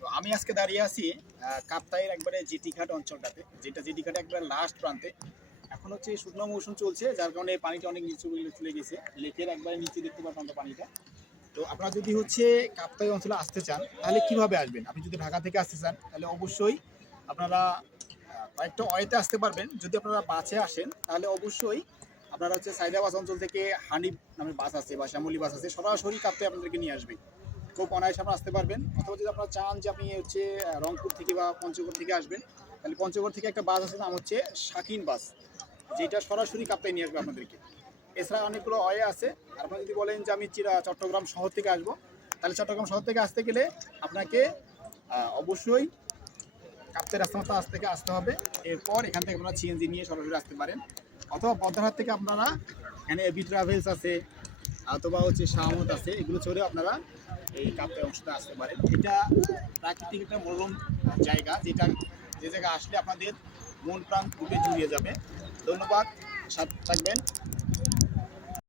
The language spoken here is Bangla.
তো আমি আজকে দাঁড়িয়ে আছি কাপ্তাইয়ের একবারে জিটি ঘাট অঞ্চলটাতে, যেটা জিটি ঘাট একবারে লাস্ট প্রান্তে। এখন হচ্ছে শুকনো মৌসুম চলছে, যার কারণে পানিটা অনেক নিচু চলে গেছে, লেকের একবারে নিচে দেখতে পাবেন আমরা পানিটা। তো আপনারা যদি হচ্ছে কাপ্তাই অঞ্চলে আসতে চান তাহলে কিভাবে আসবেন? আপনি যদি ঢাকা থেকে আসতে চান তাহলে অবশ্যই আপনারা কয়েকটা ওয়েতে আসতে পারবেন। যদি আপনারা বাসে আসেন তাহলে অবশ্যই আপনারা হচ্ছে সাইদাবাস অঞ্চল থেকে হানিফ নামের বাস আছে বা শ্যামলী বাস আছে, সরাসরি কাপ্তাই আপনাদেরকে নিয়ে আসবে। খুব অনায়াসে আপনারা আসতে পারবেন। অথবা যদি আপনারা চান যে আপনি হচ্ছে রংপুর থেকে বা পঞ্চগড় থেকে আসবেন, তাহলে পঞ্চগড় থেকে একটা বাস আছে, নাম হচ্ছে শাকিন বাস, যেটা সরাসরি কাপ্তাই নিয়ে আসবে আপনাদেরকে। এছাড়া অনেকগুলো ওয়ে আছে। আর আপনারা যদি বলেন যে আমি চট্টগ্রাম শহর থেকে আসবো, তাহলে চট্টগ্রাম শহর থেকে আসতে গেলে আপনাকে অবশ্যই কাপ্তাই রাস্তা মতো থেকে আসতে হবে। এরপর এখান থেকে আপনারা সিএনজি নিয়ে সরাসরি আসতে পারেন। অথবা বদ্রাহাট থেকে আপনারা এখানে এবি ট্রাভেলস আছে অথবা হচ্ছে শাহমত আছে, এগুলো চড়ে আপনারা এই কাপ্তাই অংশটা আসতে পারেন। এটা প্রাকৃতিক একটা মনোরম জায়গা, যে জায়গায় আসলে আপনাদের মন প্রাণ খুবই জুড়িয়ে যাবে। ধন্যবাদ, সাথে থাকবেন।